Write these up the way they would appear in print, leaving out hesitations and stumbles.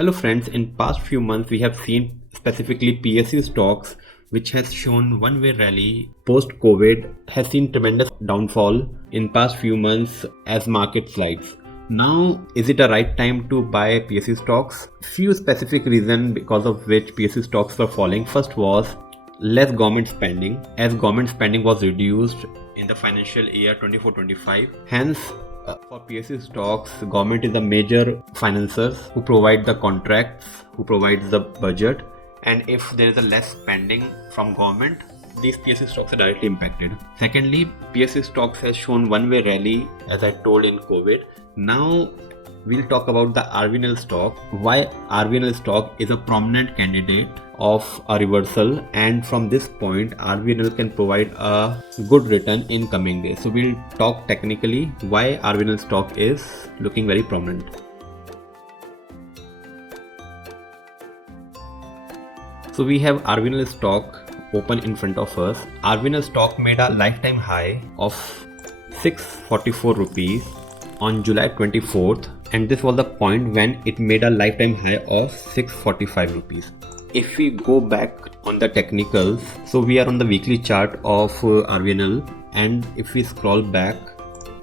Hello friends, in past few months we have seen specifically PSU stocks which has shown one-way rally post-COVID has seen tremendous downfall in past few months as market slides. Now, is it a right time to buy PSU stocks? Few specific reasons because of which PSU stocks were falling. First was less government spending, as government spending was reduced in the financial year 24-25. Hence, for PSU stocks, government is the major financiers who provide the contracts, who provides the budget, and if there is a less spending from government, these PSU stocks are directly impacted. Secondly, PSU stocks has shown one-way rally as I told in COVID. Now we'll talk about the rvnl stock, why rvnl stock is a prominent candidate of a reversal, and from this point rvnl can provide a good return in coming days. So we'll talk technically why rvnl stock is looking very prominent. So we have rvnl stock open in front of us. rvnl stock made a lifetime high of 644 rupees on July 24th, and this was the point when it made a lifetime high of 645 rupees. If we go back on the technicals, so we are on the weekly chart of rvnl, and if we scroll back,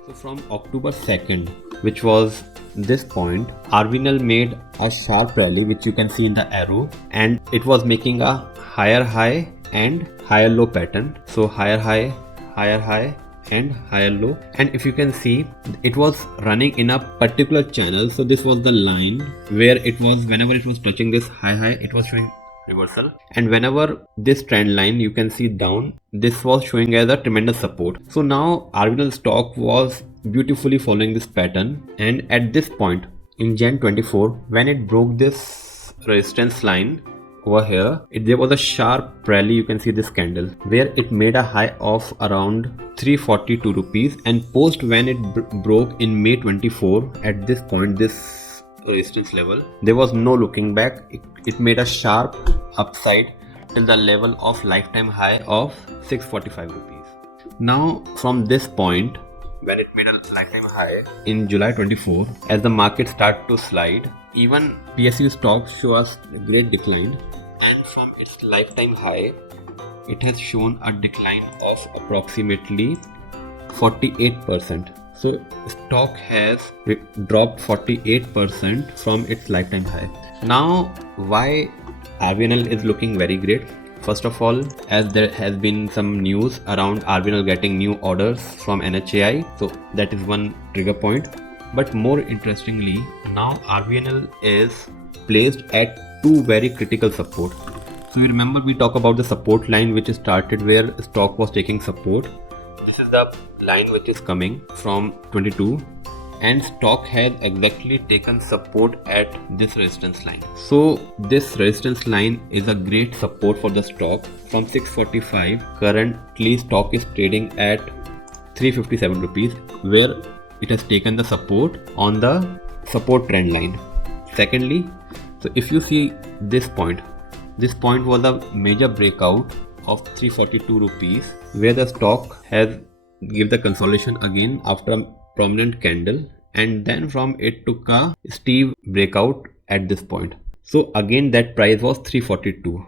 so from October 2nd, which was this point, rvnl made a sharp rally, which you can see in the arrow, and it was making a higher high and higher low pattern. So higher high and higher low, and if you can see, it was running in a particular channel. So this was the line where it was, whenever it was touching this high, it was showing reversal, and whenever this trend line you can see down, this was showing as a tremendous support. So now rvnl stock was beautifully following this pattern, and at this point in Jan 24, when it broke this resistance line over here, there was a sharp rally. You can see this candle where it made a high of around 342 rupees, and post when it broke in May 24, at this point, this resistance level, there was no looking back. It made a sharp upside till the level of lifetime high of 645 rupees. Now from this point, when it made a lifetime high in July 24, as the market started to slide, even PSU stocks show us a great decline, and from its lifetime high, it has shown a decline of approximately 48%. So stock has dropped 48% from its lifetime high. Now why rvnl is looking very great? First of all, as there has been some news around rvnl getting new orders from NHAI, so that is one trigger point. But more interestingly, now rvnl is placed at two very critical support. So you remember we talk about the support line which started where stock was taking support. This is the line which is coming from 22, and stock has exactly taken support at this resistance line. So this resistance line is a great support for the stock from 645. Currently stock is trading at 357 rupees, where it has taken the support on the support trend line. Secondly, so if you see this point was a major breakout of 342 rupees, where the stock has give the consolidation again after a prominent candle, and then from it took a steep breakout at this point. So again that price was 342.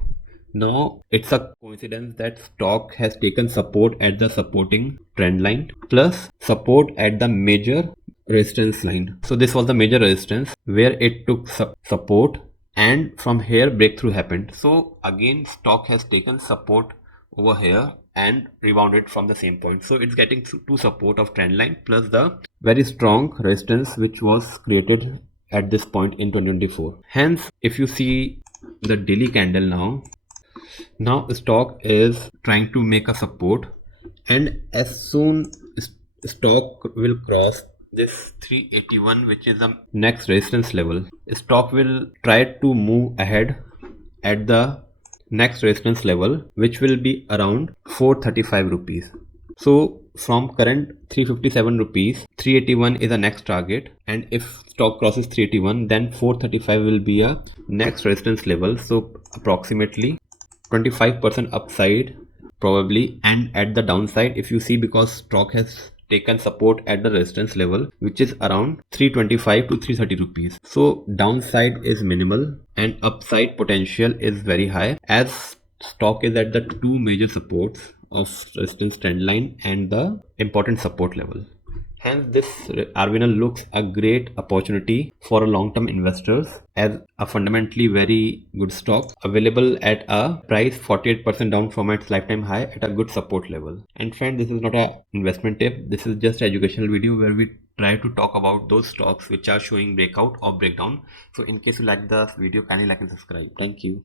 Now it's a coincidence that stock has taken support at the supporting trend line plus support at the major resistance line. So this was the major resistance where it took support, and from here breakthrough happened. So again stock has taken support over here and rebounded from the same point. So it's getting two support of trend line plus the very strong resistance which was created at this point in 2024. Hence, if you see the daily candle now stock is trying to make a support, and as soon stock will cross this 381, which is the next resistance level, stock will try to move ahead at the next resistance level, which will be around 435 rupees. So from current 357 rupees, 381 is the next target, and if stock crosses 381, then 435 will be a next resistance level. So approximately 25% upside probably, and at the downside, if you see, because stock has taken support at the resistance level, which is around 325 to 330 rupees. So downside is minimal and upside potential is very high, as stock is at the two major supports of resistance trend line and the important support level. Hence, this rvnl looks a great opportunity for long-term investors, as a fundamentally very good stock available at a price 48% down from its lifetime high at a good support level. And friend, this is not a investment tip. This is just an educational video where we try to talk about those stocks which are showing breakout or breakdown. So in case you like the video, kindly like and subscribe. Thank you.